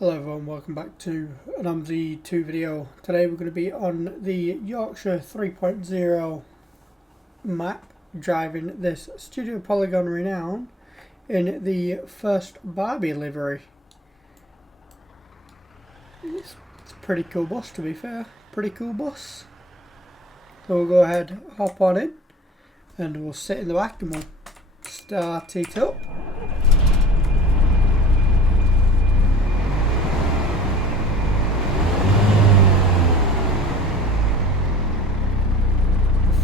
Hello everyone, welcome back to an Omsi 2 video. Today we're going to be on the Yorkshire 3.0 map, driving this Studio Polygon Renown in the First Barbie livery. It's a pretty cool bus, to be fair, pretty cool bus. So we'll go ahead, hop on in, and we'll sit in the back and we'll start it up.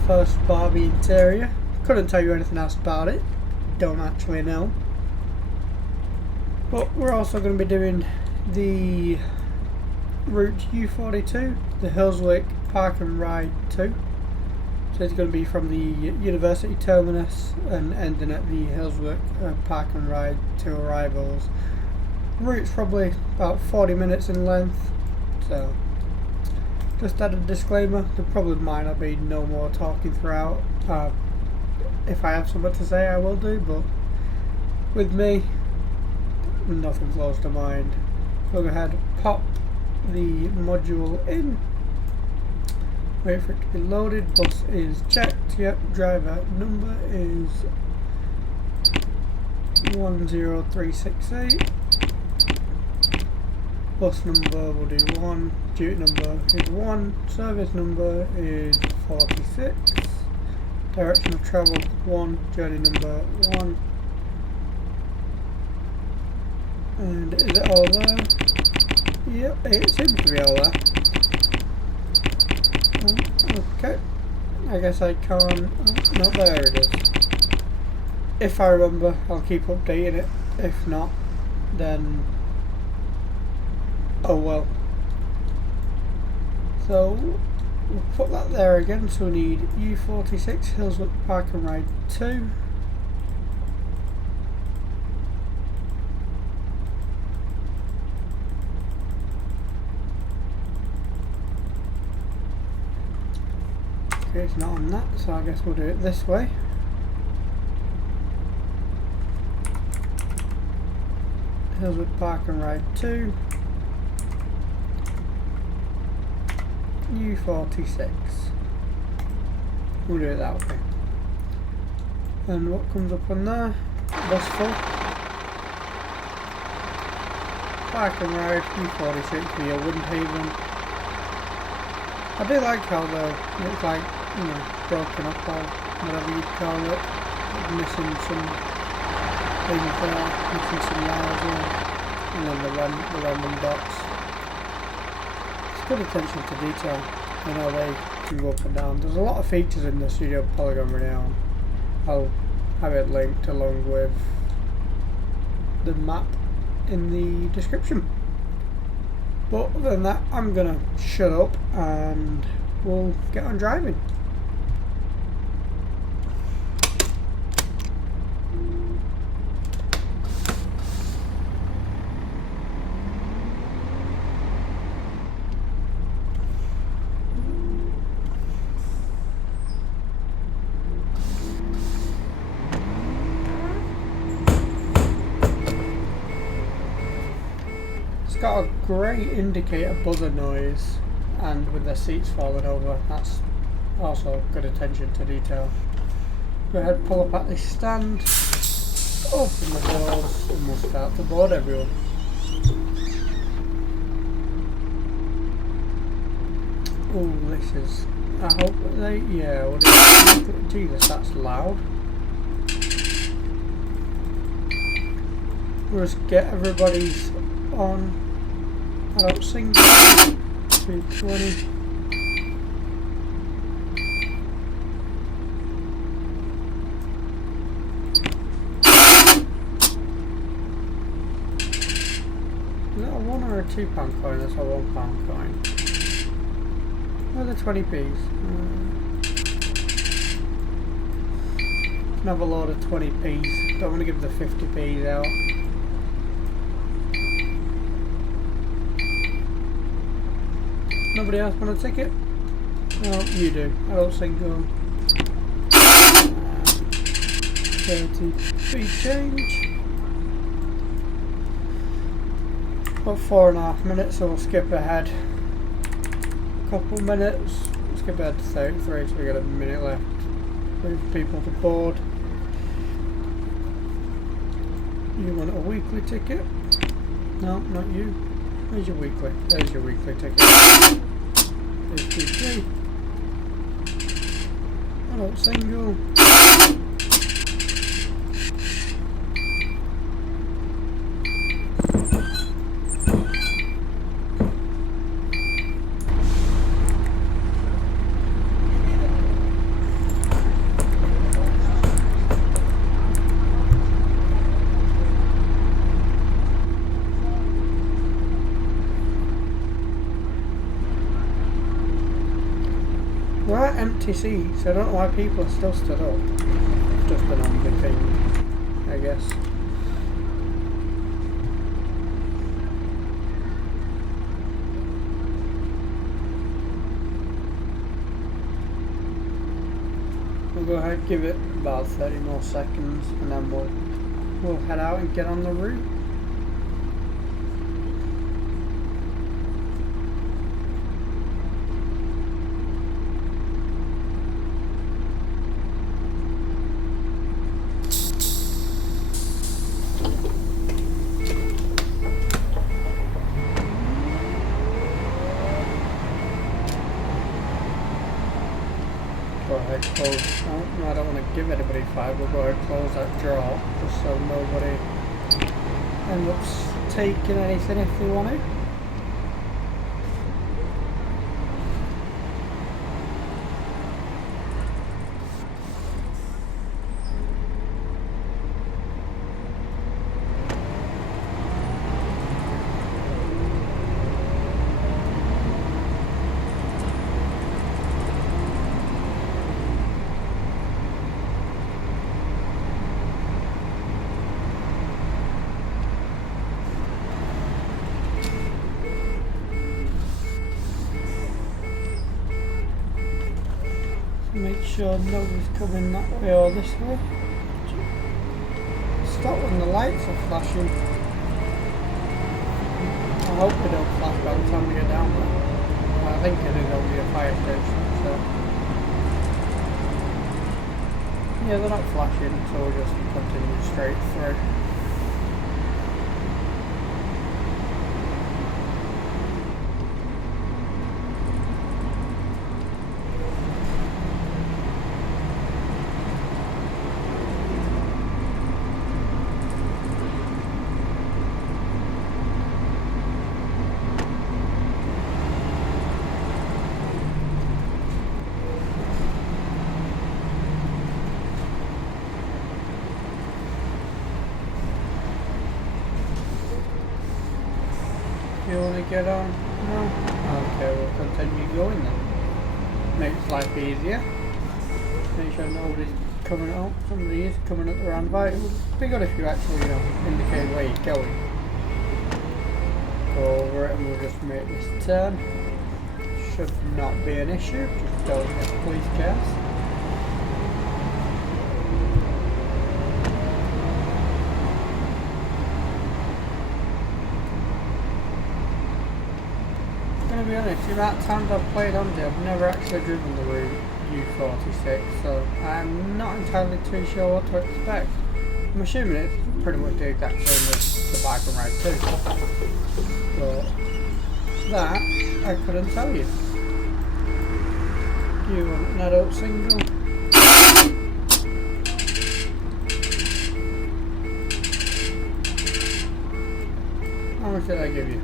First Barbie interior. Couldn't tell you anything else about it. Don't actually know. But we're also going to be doing the route U42, the Hillswick Park and Ride 2. So it's going to be from the University terminus and ending at the Hillswick Park and Ride 2 arrivals. Route's probably about 40 minutes in length. So just add a disclaimer, there probably might not be no more talking throughout. If I have something to say I will do, but with me, nothing flows to mind. We'll go ahead, pop the module in, wait for it to be loaded. Bus is checked, yep, driver number is 10368. Bus number will do 1, duty number is 1, service number is 46, direction of travel 1, journey number 1, and is it all there? Yep, it seems to be all there. Okay, I guess I can't, no, there it is. If I remember, I'll keep updating it. If not, then oh well. So we'll put that there again. So we need U46 Hillswick Park and Ride 2. Okay, it's not on that, so I guess we'll do it this way. Hillswick Park and Ride 2. U46. We'll do it that way. And what comes up on there? Bus full. Park and Ride U46 via Windhaven. I do like how it's like, you know, broken up or whatever you'd call it. Missing some things there, missing some wires there. And then the random dots. Good attention to detail. I know they can go up and down. There's a lot of features in the Studio Polygon Renown. I'll have it linked along with the map in the description. But other than that, I'm gonna shut up and we'll get on driving. It's got a great indicator buzzer noise, and with the seats falling over, that's also good attention to detail. Go ahead, pull up at this stand, open the doors, and we'll start to board everyone. Oh, this is, I hope that they, yeah, what is it? Jesus, that's loud. We'll just get everybody's on. I don't sing 220. Is that a £1 or a £2 coin? That's a £1 coin. Where are the 20p's? Can have a load of 20p's. Don't want to give the 50p's out. Nobody else want a ticket? No, you do. I don't think go. 30p change. About 4.5 minutes, so we'll skip ahead a couple minutes. We'll skip ahead to 33, so we got a minute left. Move people to board. You want a weekly ticket? No, not you. Where's your weekly? There's your weekly ticket. 53. Adult single. There are empty seats, I don't know why people are still stood up. Just an Omsi thing, I guess. We'll go ahead, give it about 30 more seconds, and then we'll head out and get on the route. Go ahead, close. No, I don't want to give anybody 5. We'll go ahead and close that draw, just so nobody ends up taking anything if they want to. Make sure nobody's coming that way or this way. Stop when the lights are flashing. I hope they don't flash by the time we get down there. Well, I think it is only a fire station, so. Yeah, they're not flashing, so we'll just continue straight through. You want to get on? No? Okay, we'll continue going then. Makes life easier. Make sure nobody's coming up. Somebody is coming up the roundabout. It would be good if you actually, indicate where you're going. Go over it and we'll just make this turn. Should not be an issue. Just don't get police cars. To be honest, the amount of times I've played Omsi, I've never actually driven the U46, so I'm not entirely too sure what to expect. I'm assuming it's pretty much the exact same as the bike and ride too, but that I couldn't tell you. You want an adult single? How much did I give you?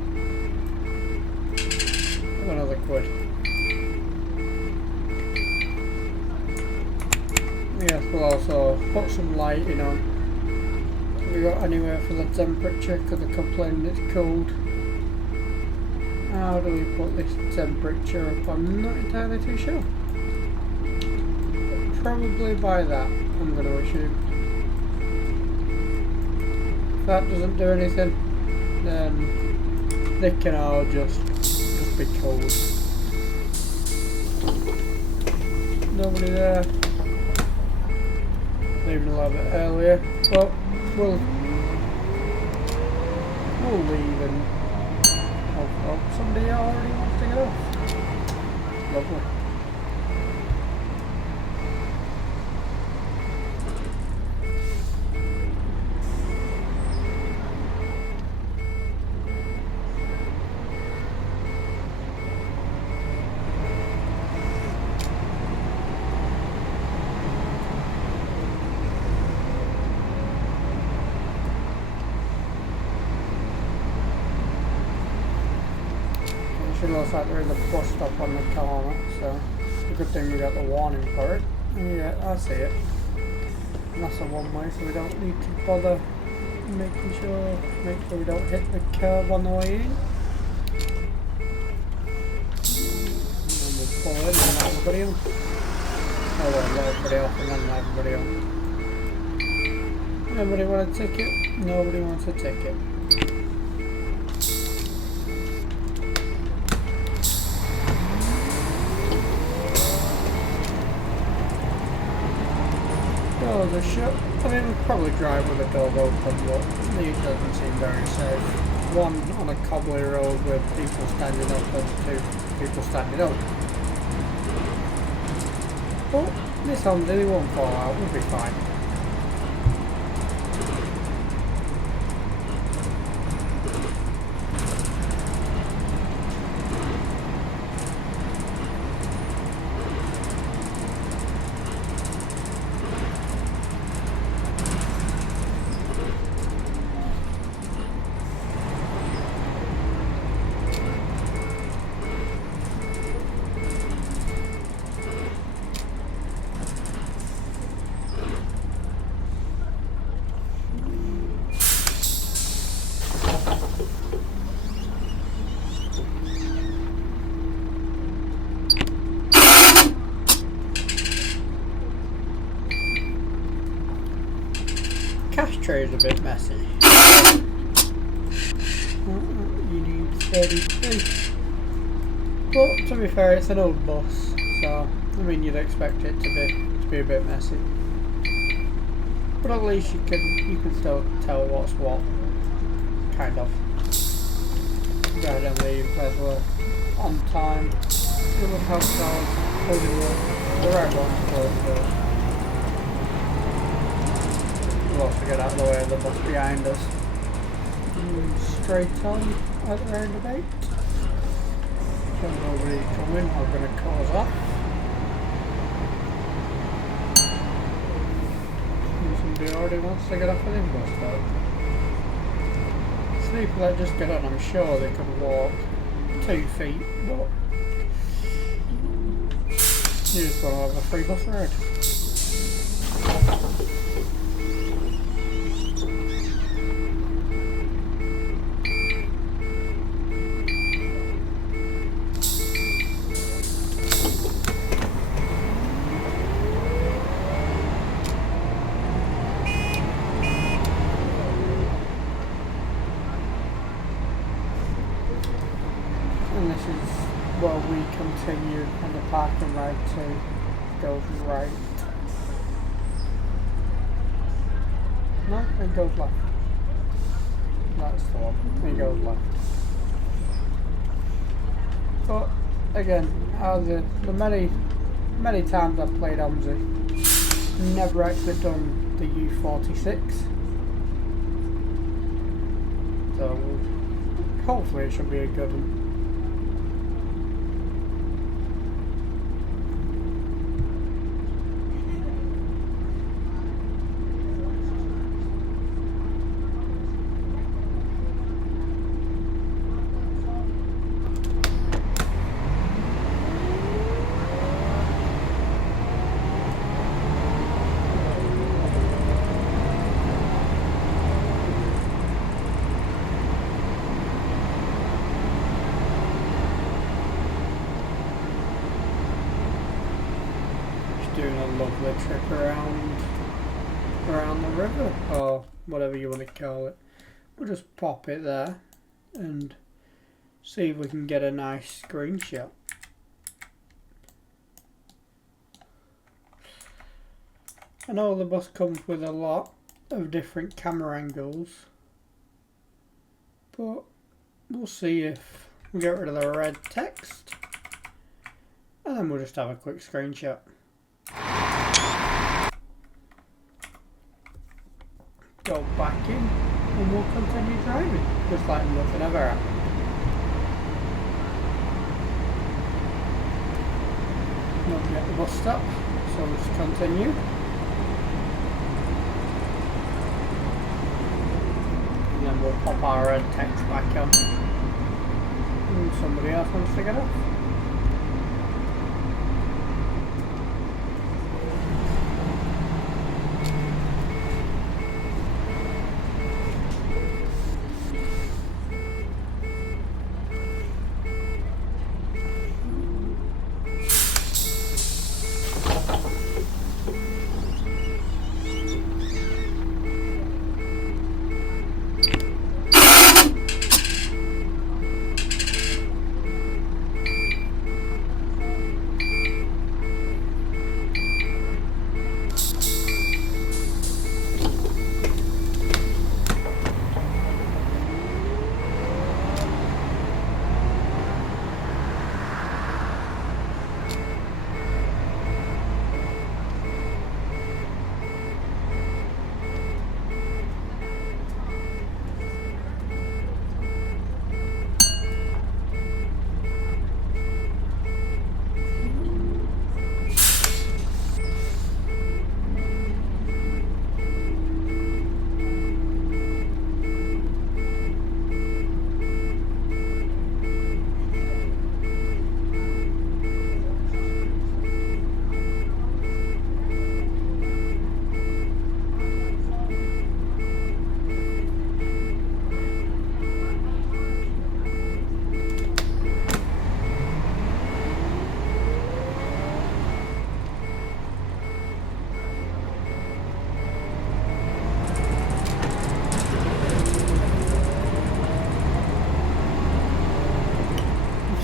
Another quid. Yes, we'll also put some lighting on. Have we got anywhere for the temperature because they're complaining it's cold. How do we put this temperature up? I'm not entirely too sure. Probably by that, I'm going to assume. If that doesn't do anything, then they can all just be cold. Nobody there. Leaving a little bit earlier, but we'll leave and Oh, somebody already wants to get off. Lovely. It looks like there is a bus stop on the corner, so it's a good thing we got the warning for it. Yeah, I see it. And that's a one-way, so we don't need to bother make sure we don't hit the curb on the way in. And we'll pull in and let everybody on. Oh well, let everybody off and then let everybody on. Anybody want a ticket? Nobody wants a ticket. Doors are shut. I mean, we'll probably drive with the door open, but it doesn't seem very safe. One, on a cobbly road with people standing up, and two, people standing up. But this Omsi won't fall out, we'll be fine. Cash tray is a bit messy. You need 33. But to be fair, it's an old bus, so I mean you'd expect it to be a bit messy. But at least you can still tell what's what, kind of. Go ahead and leave as we're on time. We will have cars holding the right ones closed. We'll also get out of the way of the bus behind us. Straight on at the roundabout. There's nobody coming, I'm going to close off. Somebody already wants to get off of the bus stop. Some people that just get on, I'm sure they can walk 2 feet, but you just want to have a free bus ride. And this is where we continue, and the park and ride 2 goes right. No, it goes left. That's the one. It goes left. But again, out of the many times I've played Omsi, never actually done the U46. So hopefully it should be a good one. Doing a lovely trip around the river, or whatever you want to call it. We'll just pop it there and see if we can get a nice screenshot. I know the bus comes with a lot of different camera angles, but we'll see if We'll get rid of the red text, and then we'll just have a quick screenshot. Go back in, and we'll continue driving, just like nothing ever happened. Nobody at the bus stop, so we'll just continue. And then we'll pop our red text back on. And somebody else wants to get off.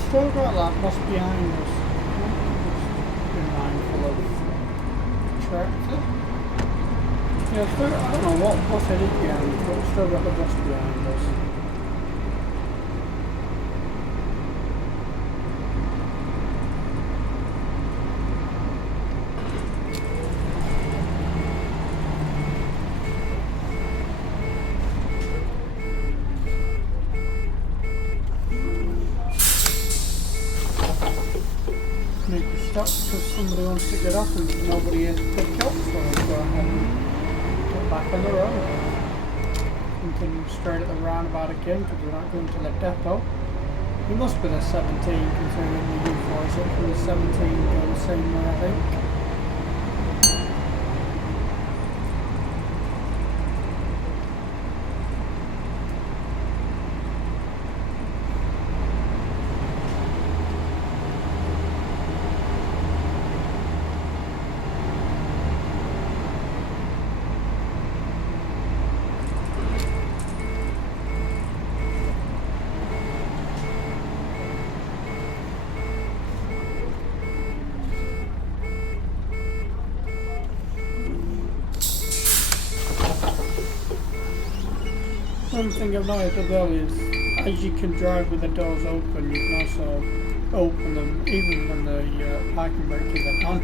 Still got that bus behind us. Just be mindful of tractor. Yeah, still, I don't know what bus it is behind us, but we've still got the bus behind us. Need to stop because somebody wants to get off and there's nobody here to pick up, so we'll go ahead and get back on the road. Continue straight at the roundabout again because we're not going to the depot. It must be the 17 considering the U46 and the 17 go the same way, I think. One thing I've noticed as well is, as you can drive with the doors open, you can also open them even when the parking brake isn't on,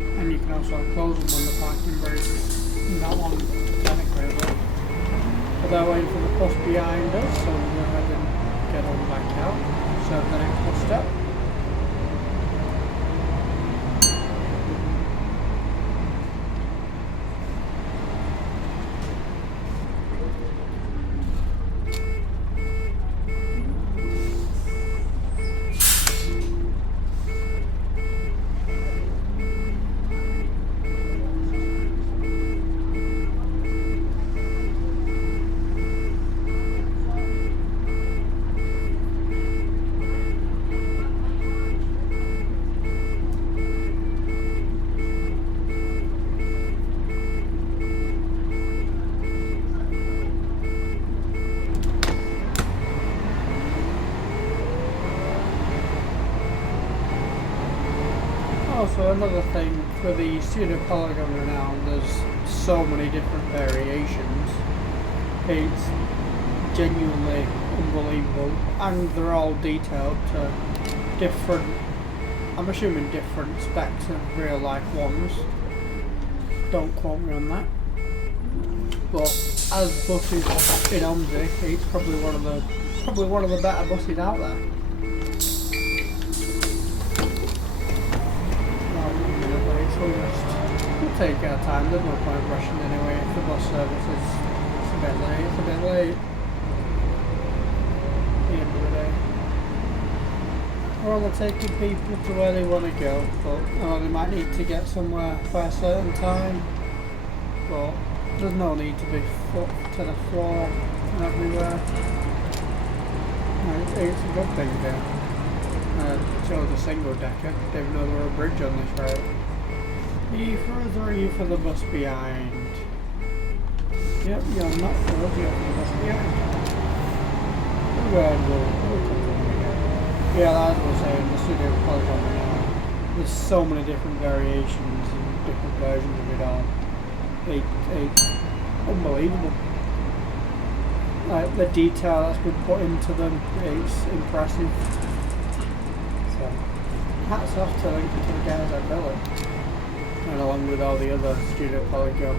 and you can also close them when the parking brake is not on technically as well. But they're waiting for the bus behind us, so we'll go ahead and get on back out, serve the next bus stop. Also, another thing for the Studio Polygon Renown, there's so many different variations. It's genuinely a unbelievable, and they're all detailed to different, I'm assuming different specs of real life ones. Don't quote me on that. But as buses in Omsi, it's probably one of the better buses out there. We'll take our time, there's no point rushing anyway. If the bus service is a bit late, it's a bit late. At the end of the day. We're only taking people to where they want to go, but they might need to get somewhere by a certain time. But there's no need to be foot to the floor and everywhere. It's a good thing there. It shows a single decker, didn't know there were a bridge on this road. Are you further or are you for the bus behind? Yep, you're not further, you're for the bus behind. We'll continue again. Yeah, as I was saying, the Studio Polygon Renown, there's so many different variations and different versions of it all. It's unbelievable. Like the detail that's been put into them, it's impressive. So, hats off to the guys that built it. And along with all the other Studio Polygon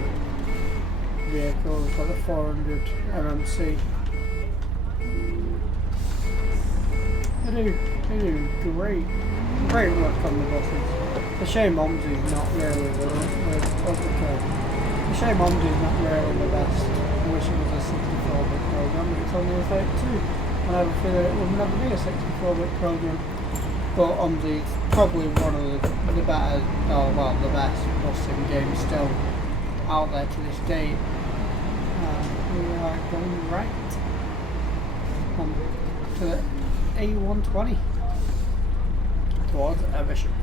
vehicles like the 400 MMC. They do great work on the buses. The shame Omsi's not really the shame Omsi's not really the best. I wish it was a 64-bit program, but it's only a 32. And I have a feeling it will never be a 64-bit program. But Omsi's probably one of the better, the best busing games still out there to this day. We are going right on to the A120 towards Eversham.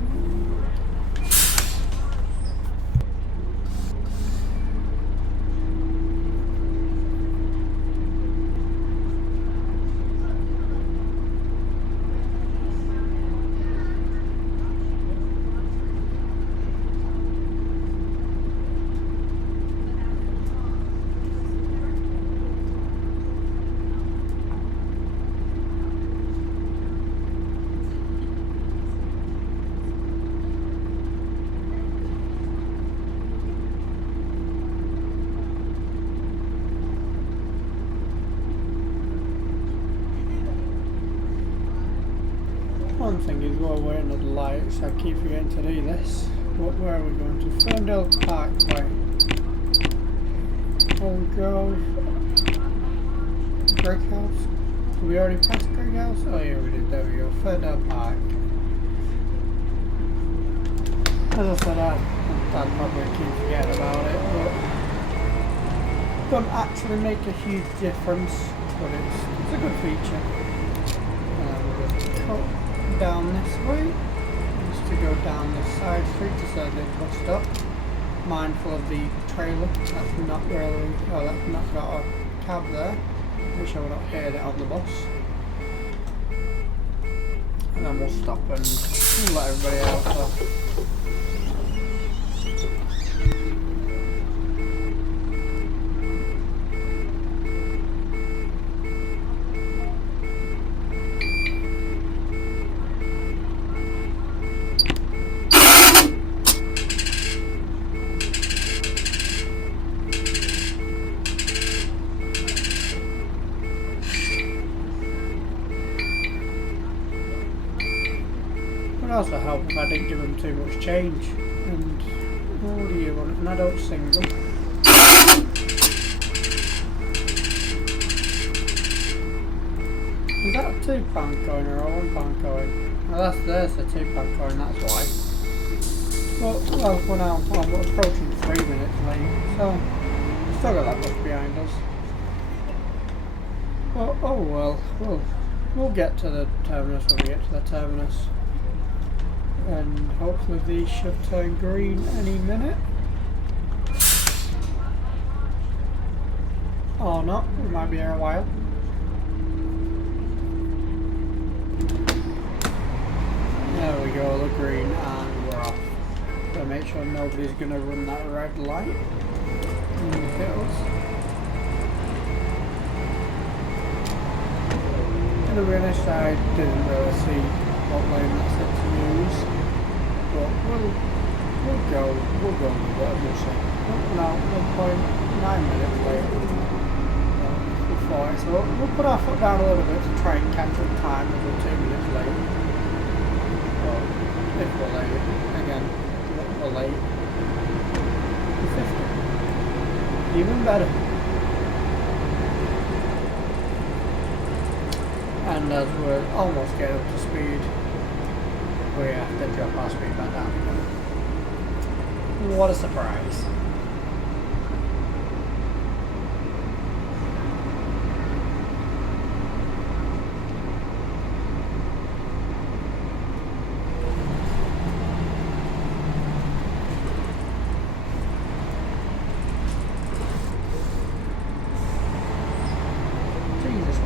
One thing is while we're waiting at the lights, I keep forgetting to do this. Where are we going to? Ferndale Parkway. Old Grove. Brick House. Did we already pass Brick House? Oh yeah, we did. There we go. Ferndale Park. As I said, I'd probably keep forgetting about it, but it doesn't actually make a huge difference, but it's a good feature. We'll just cut down this way, just to go down this side street to say they bust up. Mindful of the trailer, that's not really, that's not got a cab there. Wish I would have heard it on the bus. And then we'll stop and let everybody else off. It would also help if I didn't give them too much change. And what do you want? An adult single. Is that a £2 coin or a £1 coin? Well, there's a £2 coin, that's why. Well, for now, we're approaching 3 minutes late, so we've still got that bus behind us. Well, oh well, we'll get to the terminus when we get to the terminus. And hopefully these should turn green any minute. Or not, we might be here a while. There we go, the green, and we're off. So make sure nobody's going to run that red light in the hills. to be honest, I didn't really see what lane that's it to use, but we'll go with it and we'll see. No, 1.9 minutes later before it, so we'll put our foot down a little bit to try and catch up time as we're 2 minutes late. But if we're late, again, we're late. 50. Even better. And as we're almost getting up to speed, we have to drop our speed back down again. What a surprise.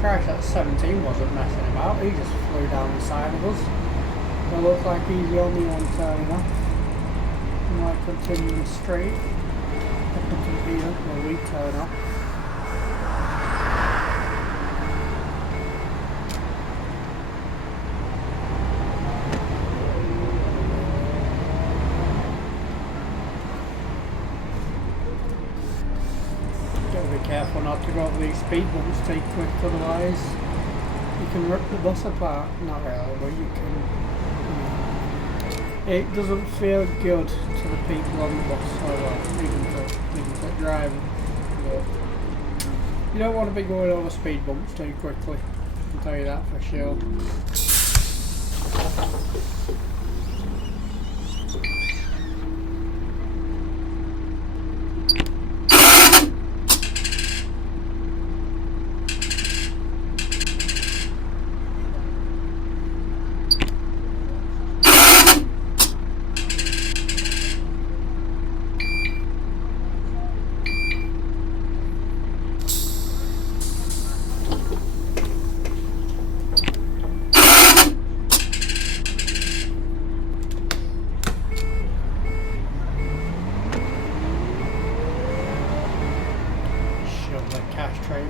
Christ, that 17 wasn't messing about, he just flew down the side of us. It looks like he's the only one turning off. He might continue straight up until here where we turn off. Careful not to go up these speed bumps too quick, otherwise you can rip the bus apart. Not really, but you can. It doesn't feel good to the people on the bus, or even to driving. But you don't want to be going over speed bumps too quickly, I can tell you that for sure.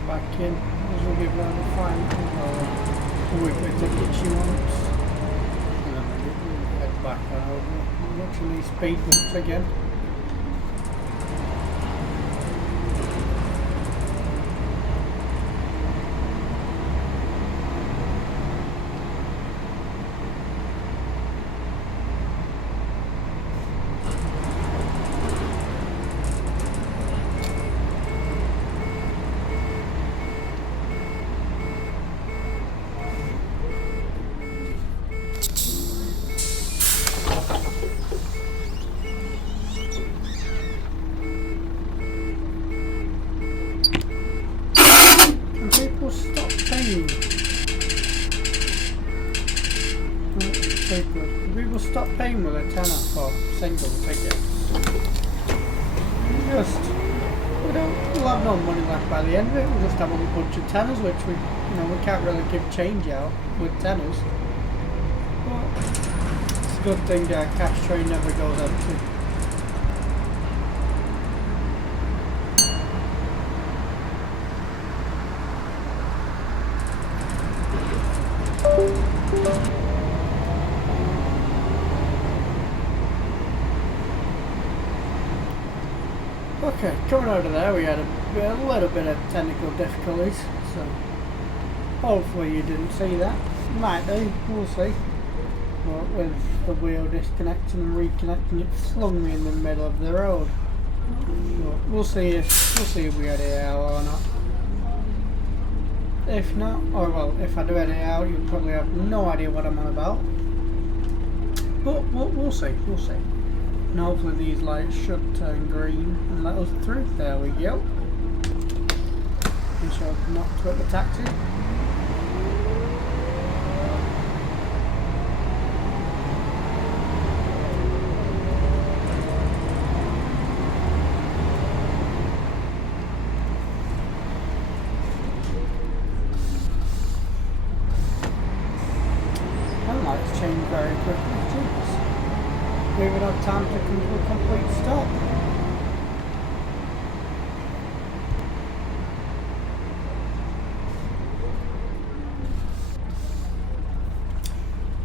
Back in as we give her the fine or weekly ticket she wants, and then we'll head back on over watching these speed bumps again. People stop paying with a tenner for single tickets. We'll have no money left by the end of it. We'll just have a bunch of tenners, which we can't really give change out with tenners. But it's a good thing our cash tray never goes empty. Okay, coming out of there we had a little bit of technical difficulties, so hopefully you didn't see that. Might do, we'll see. But with the wheel disconnecting and reconnecting, it flung me in the middle of the road. But we'll see if we edit it out or not. If not, or well, if I do edit it out, you'll probably have no idea what I'm on about. But we'll see. And hopefully these lights should turn green and let us through. There we go. We shall not quit the taxi. And lights change very quickly too. We would have time to come to a complete stop.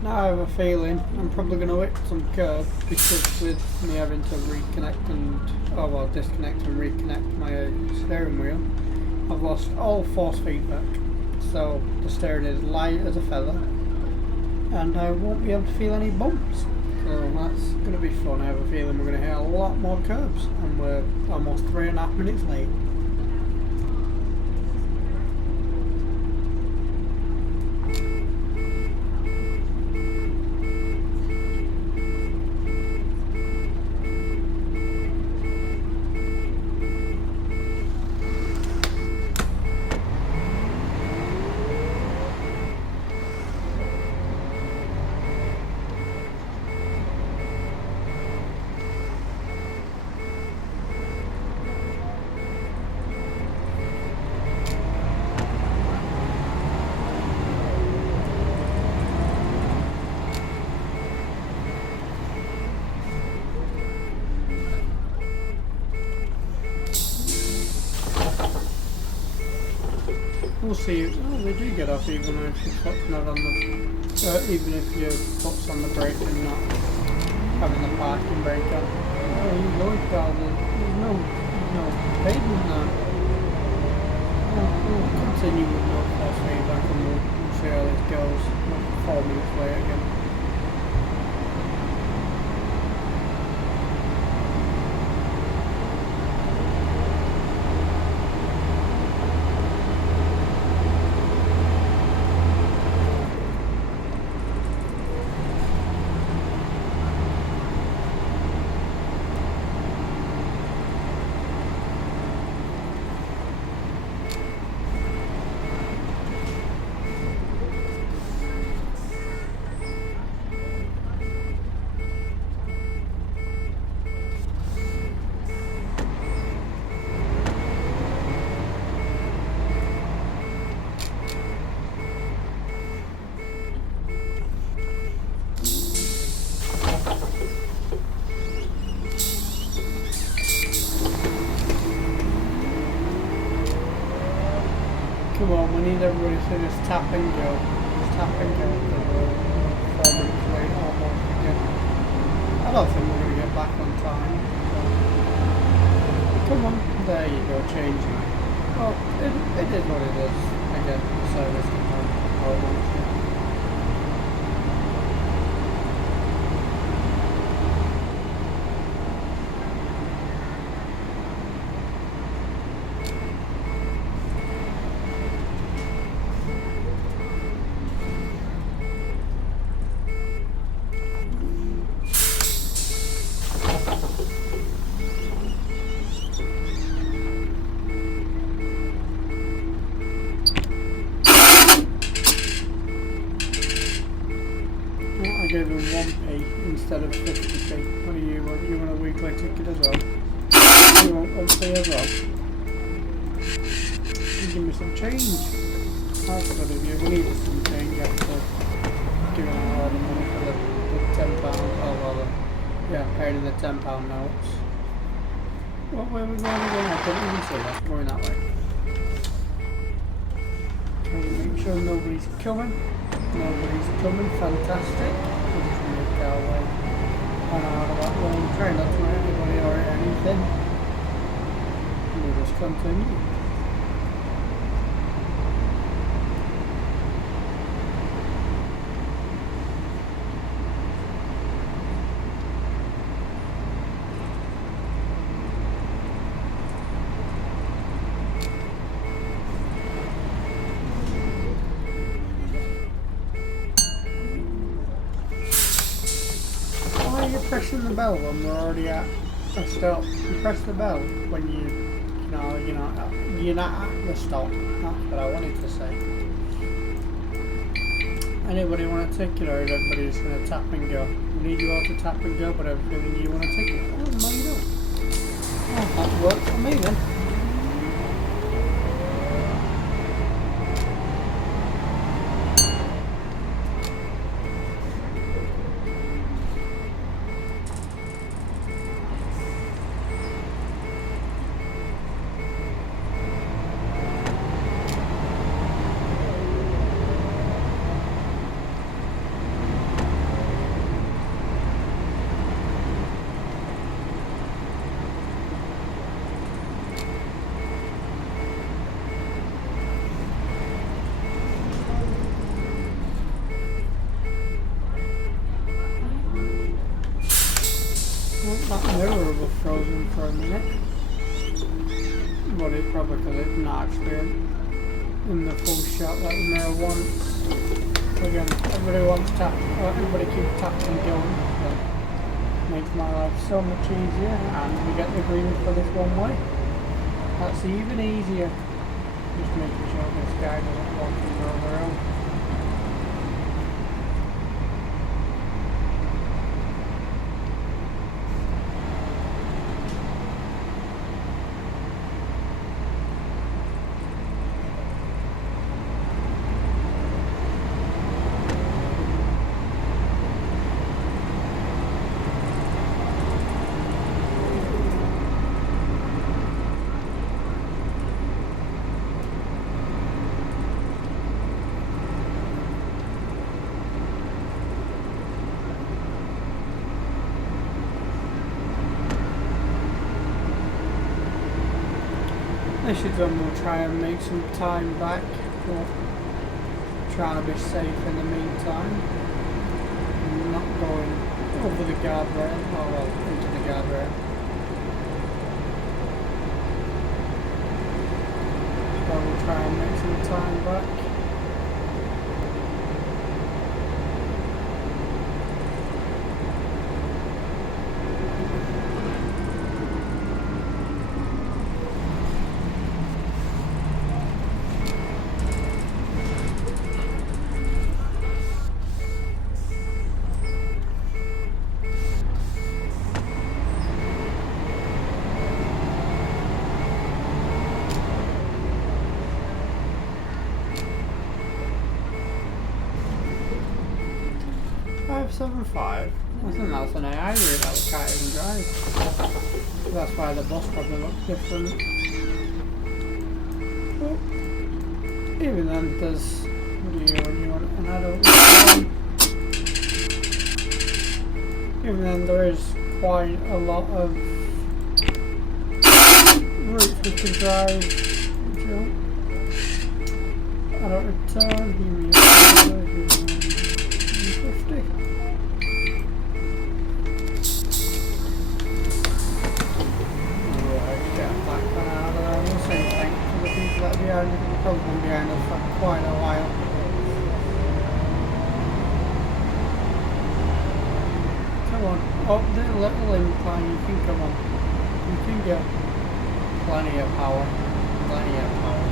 Now I have a feeling I'm probably going to hit some curb because with me having to reconnect and, oh well, disconnect and reconnect my steering wheel, I've lost all force feedback. So the steering is light as a feather and I won't be able to feel any bumps. So that's going to be fun. I have a feeling we're going to hit a lot more curbs and we're almost 3.5 minutes late. We'll see. Oh, they do get off even if your foot's not on the, even if your foot's on the brake and not having the parking brake on. Oh, you going car, there's no pavement there. We'll continue with no force feedback and we'll see how this goes. 4 minutes late again. Come on, we need everybody to just tap and go. Just tap and go. 4 minutes late almost again. I don't think we're going to get back on time. So. Come on, there you go, changing. Well, it is what it is. Again, the service can come how it wants to. I gave him 1p instead of 50p. What do you want? You want a weekly ticket as well? You want Omsi as well? You give me some change. That's good of you. We needed some change after giving out all the money for the £10. Oh well, yeah, paying in the £10 notes. What way are we going again? I couldn't even see that. Going that way. Make sure nobody's coming. Nobody's coming. Fantastic. We'll just make our way on out of that long train. Not to anybody or anything. We'll just continue. Pressing the bell when we're already at a stop. You press the bell when you're not at the stop. That's what I wanted to say. Anybody want a ticket, or is everybody just going to tap and go? We need you all to tap and go, but everything you want a ticket. Oh, no, you don't. Oh, that works for me then. them for a minute, but it's probably because it's not actually in the full shot that the mirror wants. Again, everybody keeps tapping and going, but makes my life so much easier, and we get the green for this one way. That's even easier. Just making sure this guy doesn't walk in the road. This is when we'll try and make some time back, but trying to be safe in the meantime. I'm not going over the guardrail, or well, into the guardrail. So we'll try and make some time back. I think that's an AI route that we can't even drive. That's why the bus probably looks different. But even then, there's when you want an adult. Even then, there is quite a lot of routes we can drive. Adult return, give me a 50. Behind, you've probably been behind us for quite a while. Come on, up the little incline, you can come on. You can get plenty of power. Plenty of power.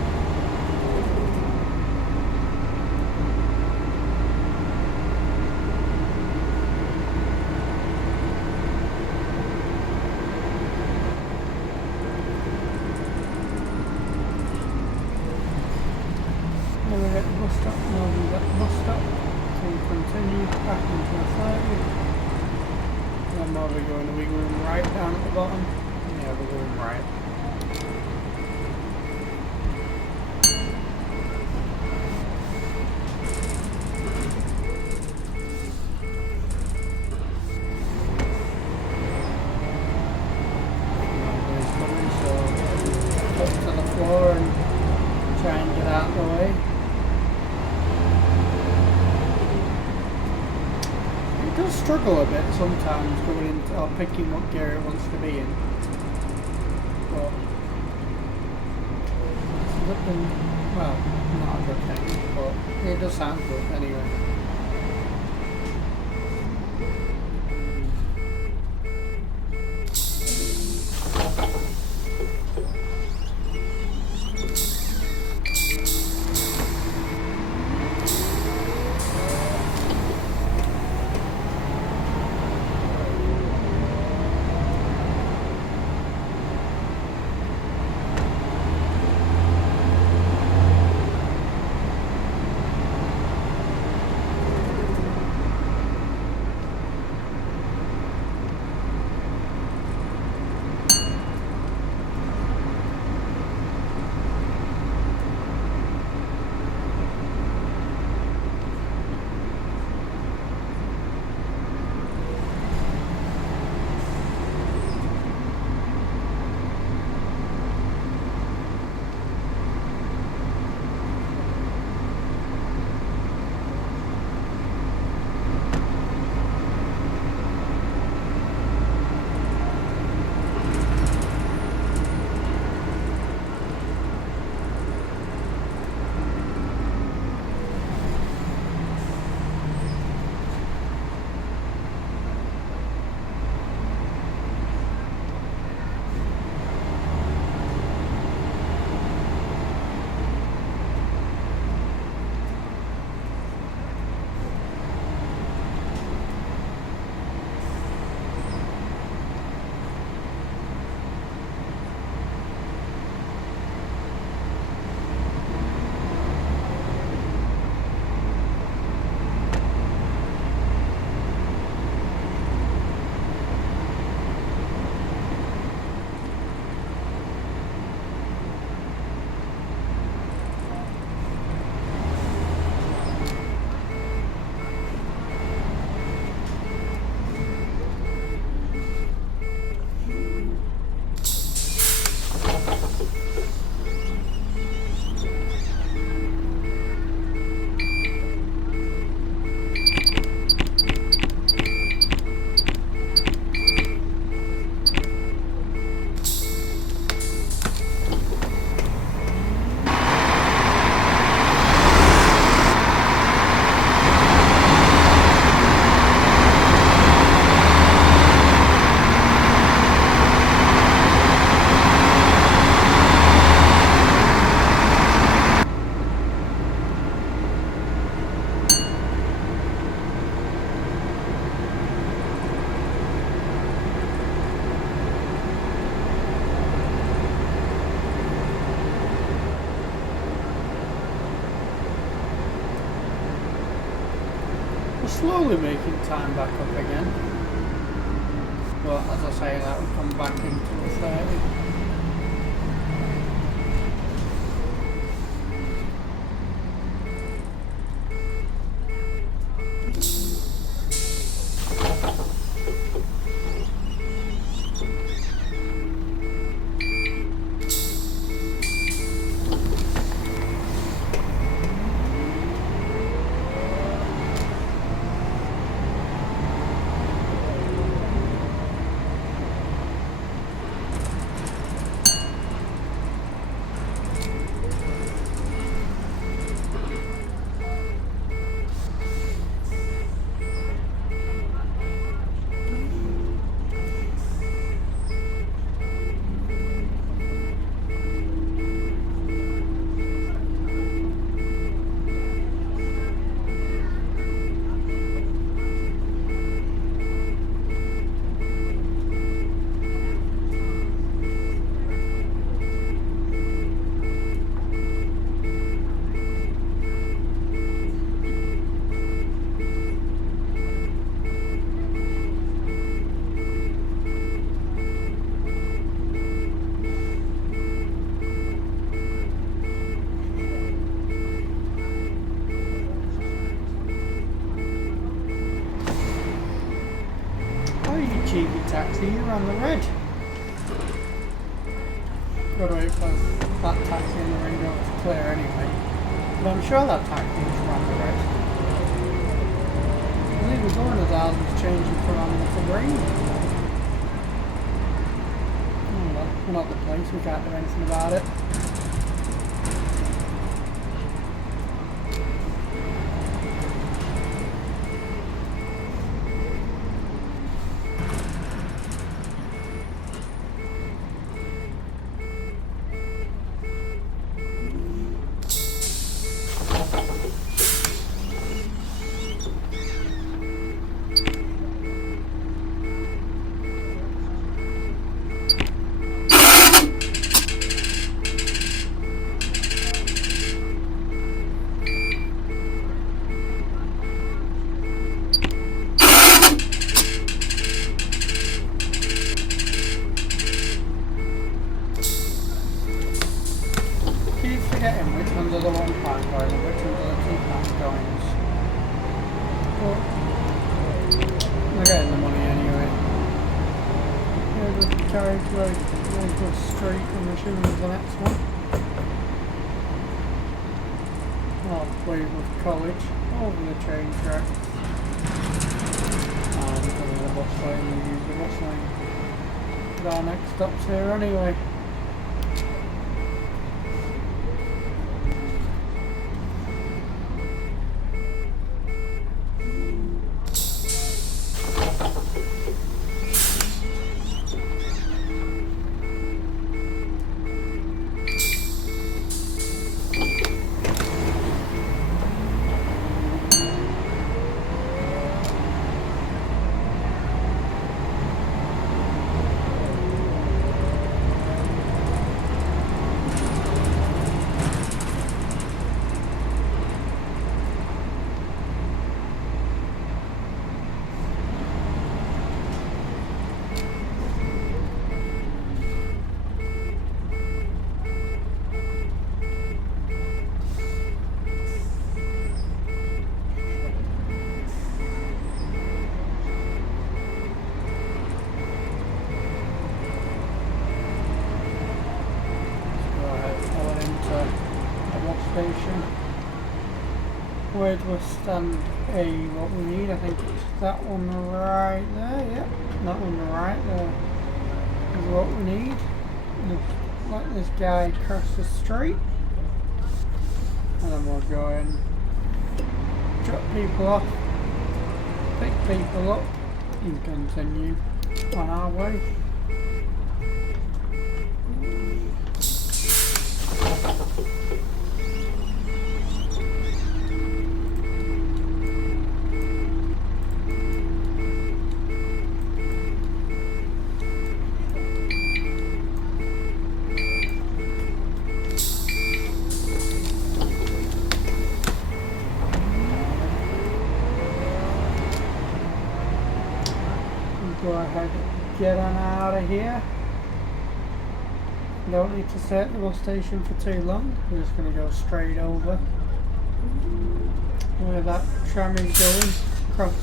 Struggle a bit sometimes going into or picking what gear it wants to be in, but it's looking, well, not a good thing, but it does sound good anyway. slowly making time back up again. But as I say, that will come back into the 30. Cheeky taxi, you're on the red. Gotta wait for that taxi in the window to clear anyway. But I'm sure that taxi is on the red. I believe the door of ours was changing from amber to green. Oh well, we're not the police, we can't do anything about it. Which ones are the 1 pound coins and which ones are the 2 pound coins. But we're getting the money anyway. Here's the carriageway going to the street, I'm assuming is the next one. Oh, Weymouth College, over the train tracks. And over the bus lane, we use the bus lane. But our next stop's here anyway. Station. Where do we stand A? What we need, I think it's that one right there, yep. That one right there is what we need. Just let this guy cross the street. And then we'll go in, drop people off, pick people up, and continue on our way. go ahead and get on out of here. Don't need to stay at the bus station for too long. We're just going to go straight over where that tram is going, cross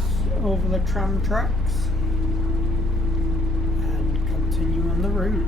over the tram tracks and continue on the route.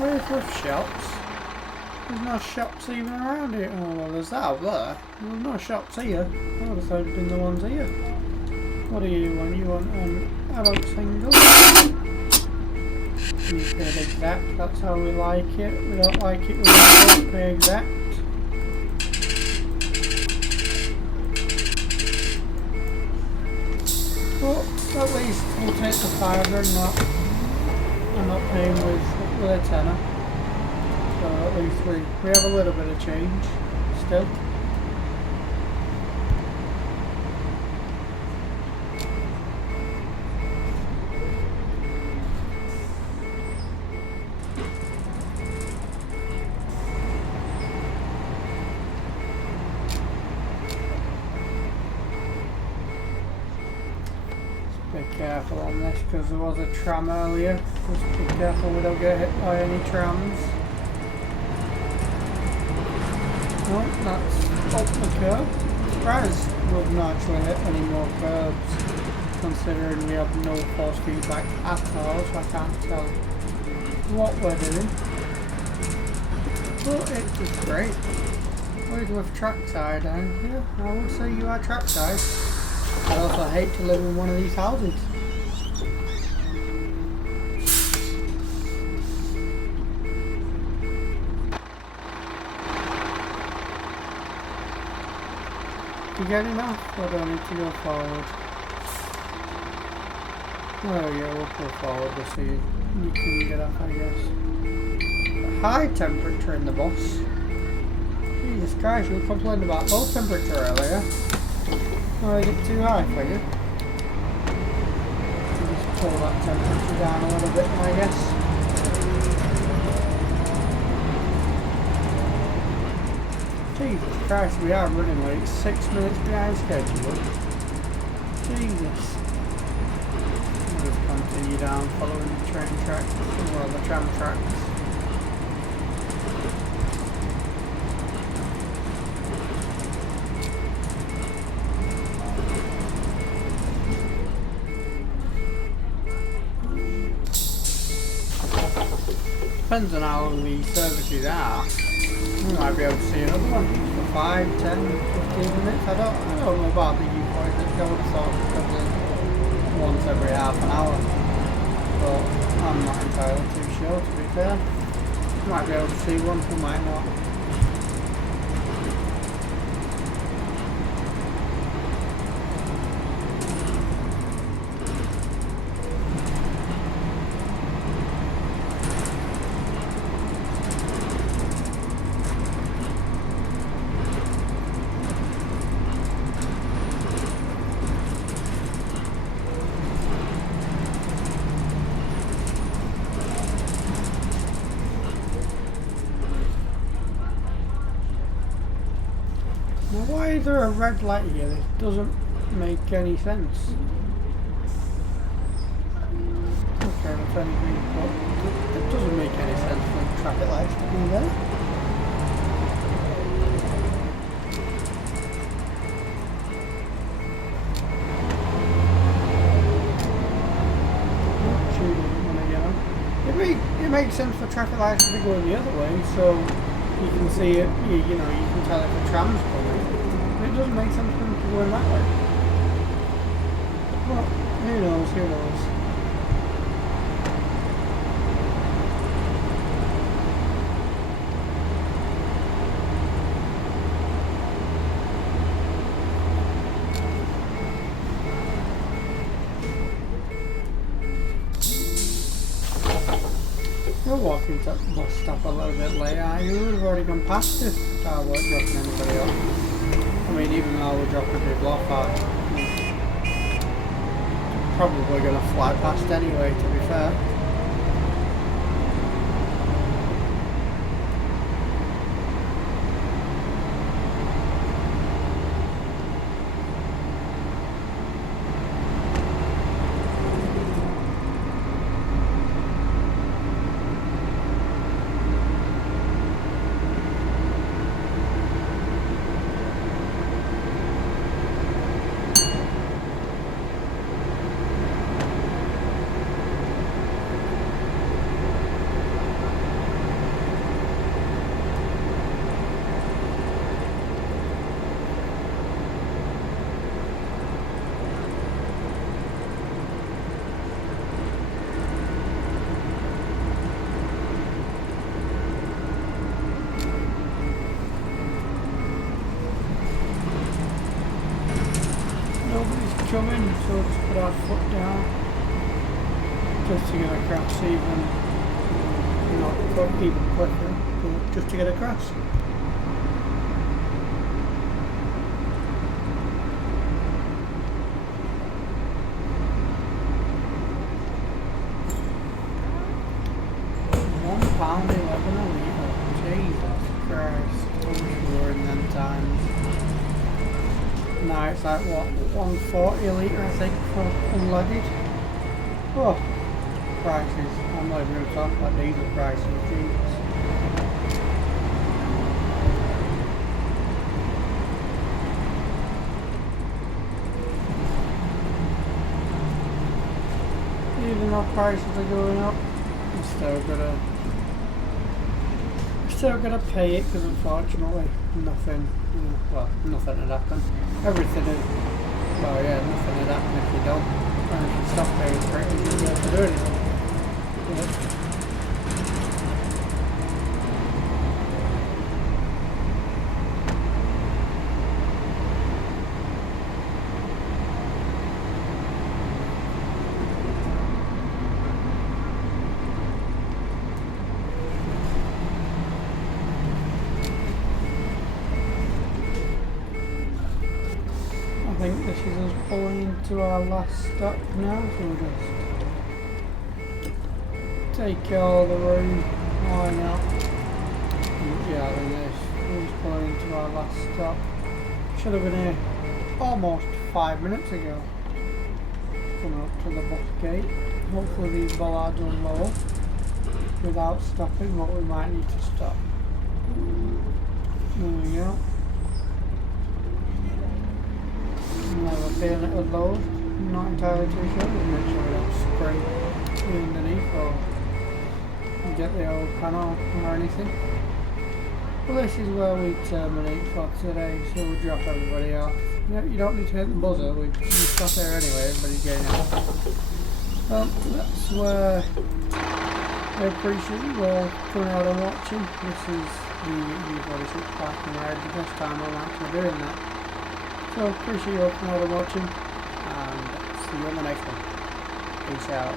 Where's the shops? There's no shops even around here. Oh, well, there's that up there. There's no shops here. I would have thought it'd been the ones here. What do you want? You want an adult single? You paid exact. That's how we like it. We don't like it when we don't pay exact. But at least we'll take the fiver and not. I'm not paying with a tenner, so at least we have a little bit of change still. Be careful on this because there was a tram earlier. Just be careful we don't get hit by any trams. Oh, that's up the curb. Surprised we've not actually hit any more curbs, considering we have no force feedback at all, so I can't tell what we're doing. But it's just great. Where's with trackside down here? I would say you are trackside. I also hate to live in one of these houses. You get enough, or do I need to go forward? Oh yeah, we'll go forward to see you can get up, I guess. High temperature in the bus. Jesus Christ, you were complaining about low temperature earlier. Oh, is it too high for you? Just pull that temperature down a little bit, I guess. Jesus Christ, we are running late. 6 minutes behind schedule. Jesus. We'll just continue down following the train tracks, well, the tram tracks. Depends on how long the services are. We might be able to see another one for 5, 10, 15 minutes. I don't know about the U46. I would have thought probably once every half an hour. But I'm not entirely too sure, to be fair. We might be able to see one, we might not. Now why is there a red light here? This doesn't make any sense. Okay, I'm turning green, but it doesn't make any sense for traffic lights to be there. It makes sense for traffic lights to be going the other way, so you can see it, you can tell if the tram's coming. But it doesn't make sense for them to go in that way. Well, who knows, who knows. We're walking to the bus stop a little bit later. You would have already gone past this car weren't dropping anybody off. I mean, even though we're dropping people off, I'm probably going to fly past anyway, to be fair. Coming, so we'll just put our foot down just to get across, even not even quicker, but just to get across. £1.11 a litre, Jesus Christ, I wish we were in them times. Now it's like what, 140 a litre I think for unleaded. Oh, prices. I'm not even going to talk about diesel prices, Jesus. Even though prices are going up, I'm still gonna pay it, because unfortunately nothing had happened. Everything is, well yeah, nothing had happened if you don't. And if you stop paying for it, you won't be able to do anything. Yeah. I think this is us pulling into our last stop now, so we'll just take all the room. Why not? Yeah, I think this is pulling into our last stop. Should have been here almost 5 minutes ago. Coming up to the bus gate. Hopefully these bollards will lower without stopping, but we might need to stop. There we go. I have a feeling it would load. I'm not entirely too sure. Just make sure we don't scrape underneath or get the old panel or anything. Well, this is where we terminate for today, so we'll drop everybody off. You don't need to hit the buzzer, we stop here anyway, everybody's getting out. Well, that's where I appreciate you all coming out and watching. This is the U46 parking ride, the first time I'm actually doing that. So appreciate you all coming out and watching, and see you on the next one. Peace out.